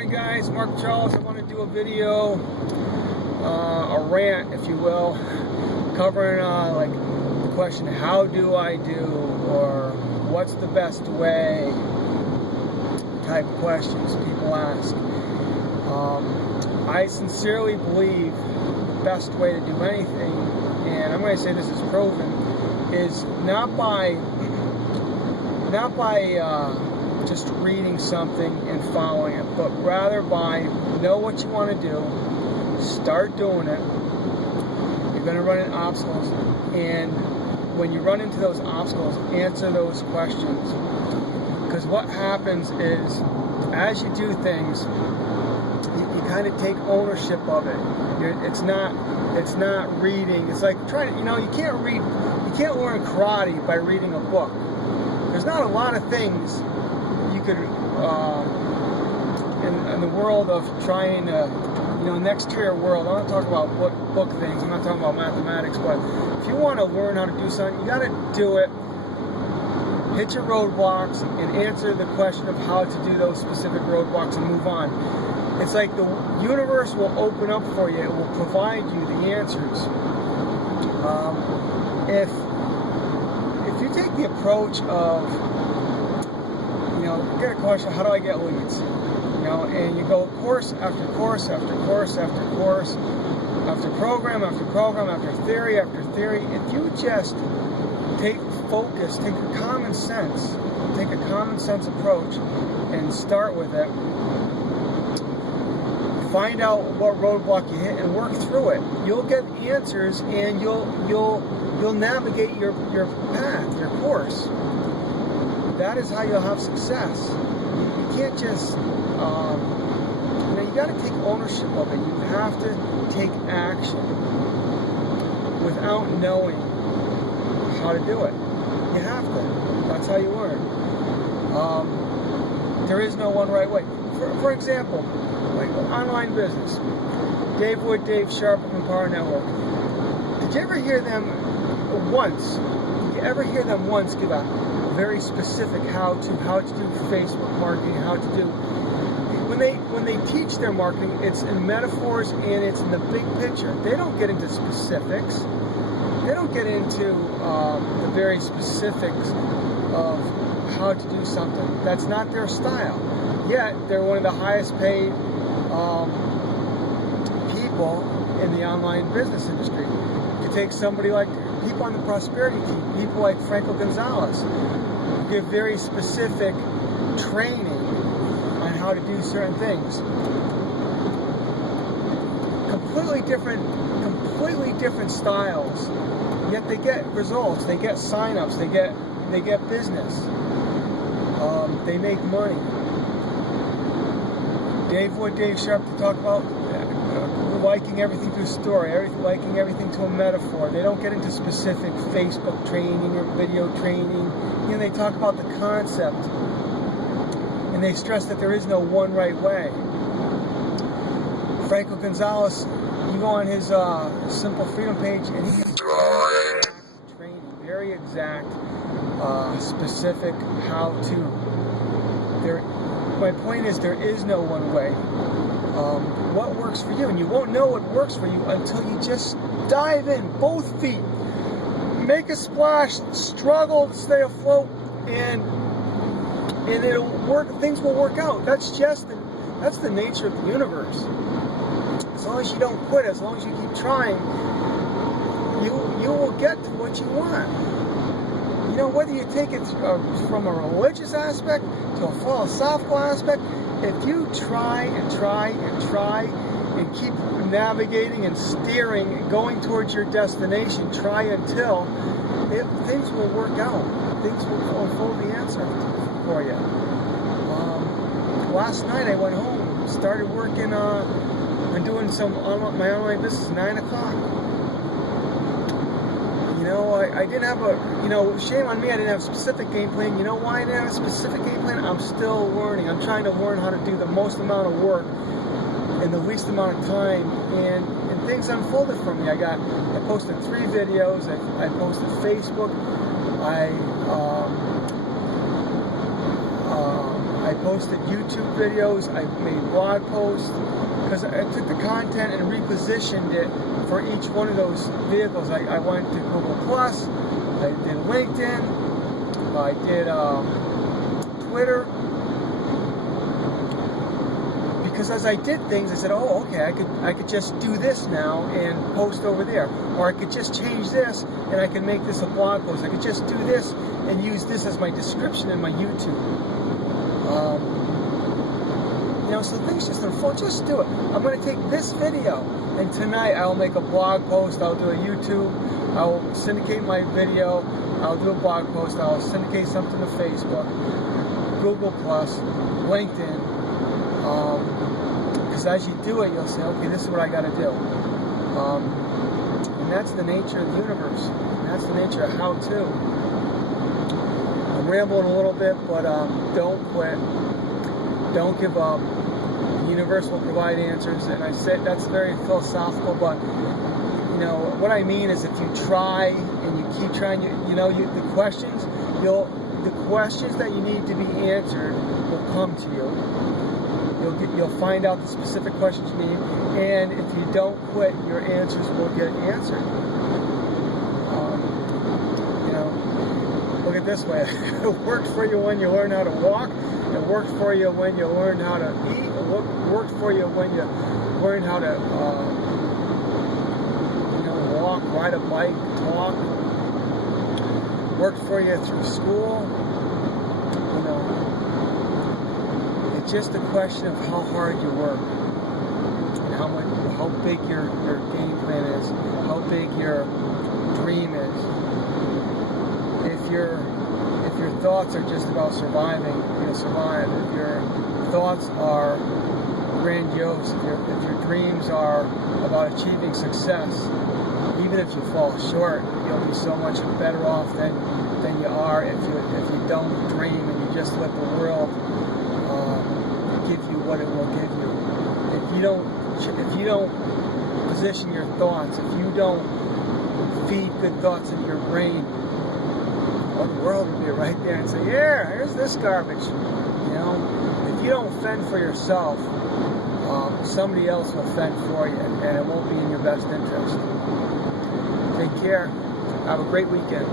morning, guys. Mark Charles. I want to do a video, a rant, if you will, covering like the question, how do I do, or what's the best way type questions people ask. I sincerely believe the best way to do anything, and I'm going to say this is proven, is not by just reading something and following it, but rather by know what you want to do, start doing it. You're going to run into obstacles, and when you run into those obstacles, answer those questions. Because what happens is, as you do things, you kind of take ownership of it. It's not reading. It's like trying to, you can't learn karate by reading a book. There's not a lot of things you could, in the world of trying to, next tier world, I'm not talking about book things, I'm not talking about mathematics, but if you want to learn how to do something, you got to do it, hit your roadblocks, and answer the question of how to do those specific roadblocks and move on. It's like the universe will open up for you, it will provide you the answers. If you take the approach of, you get a question, how do I get leads? And you go course after course after course after course, after program after program, after theory, if you just take focus, take a common sense approach and start with it, find out what roadblock you hit and work through it, you'll get answers, and you'll navigate your path, your course. That is how you'll have success. You can't just, you got to take ownership of it. You have to take action without knowing how to do it. You have to. That's how you learn. There is no one right way. For example, like online business. Dave Wood, Dave Sharp from Power Network. Did you ever hear them once? Give a very specific how to do Facebook marketing, how to do. When they teach their marketing, it's in metaphors and it's in the big picture. They don't get into specifics. They don't get into the very specifics of how to do something. That's not their style. Yet they're one of the highest paid people in the online business industry. You could take somebody like people on the prosperity team, people like Franco Gonzalez, who give very specific training on how to do certain things. Completely different styles, yet they get results, they get sign-ups, they get business, they make money. Dave Wood, Dave Sharp, to talk about liking everything to a story, liking everything to a metaphor. They don't get into specific Facebook training or video training. They talk about the concept, and they stress that there is no one right way. Franco Gonzalez, you go on his Simple Freedom page, and he gives training, very exact, specific how-to. My point is, there is no one way. What works for you, and you won't know what works for you until you just dive in, both feet, make a splash, struggle to stay afloat, and it'll work. Things will work out. That's the nature of the universe. As long as you don't quit, as long as you keep trying, you will get to what you want. Whether you take it from a religious aspect to a philosophical aspect, if you try and keep navigating and steering and going towards your destination, try until things will work out. Things will unfold the answer for you. Last night I went home, started working on doing my online business at 9 o'clock. I didn't have shame on me, I didn't have a specific game plan. You know why I didn't have a specific game plan? I'm still learning. I'm trying to learn how to do the most amount of work in the least amount of time, and things unfolded for me. I posted 3 videos, I posted Facebook, I I posted YouTube videos, I made blog posts, because I took the content and repositioned it for each one of those vehicles. I went to Google Plus, I did LinkedIn, I did Twitter. Because as I did things, I said, oh, okay, I could just do this now and post over there. Or I could just change this and I can make this a blog post. I could just do this and use this as my description in my YouTube. So things just unfold. Just do it. I'm going to take this video, and tonight I'll make a blog post. I'll do a YouTube. I'll syndicate my video. I'll do a blog post. I'll syndicate something to Facebook, Google Plus, LinkedIn. Because as you do it, you'll say, okay, this is what I got to do. And that's the nature of the universe. And that's the nature of how to. I'm rambling a little bit, but don't quit. Don't give up. The universe will provide answers. And I said that's very philosophical, but what I mean is if you try and you keep trying, the questions that you need to be answered will come to you. You'll find out the specific questions you need, and if you don't quit, your answers will get answered. Look at it this way. It worked for you when you learn how to walk. It worked for you when you learn how to eat. It worked for you when you learn how to walk, ride a bike, talk. Worked for you through school. It's just a question of how hard you work and how big your game plan is, how big your dream is. If your thoughts are just about surviving, you're gonna survive. If your thoughts are grandiose, if your dreams are about achieving success, even if you fall short, you'll be so much better off than you are if you don't dream and you just let the world give you what it will give you. If you don't position your thoughts, if you don't feed good thoughts in your brain, the world will be right there and say, yeah, here's this garbage. If you don't fend for yourself, somebody else will fend for you, and it won't be in your best interest. Take care. Have a great weekend.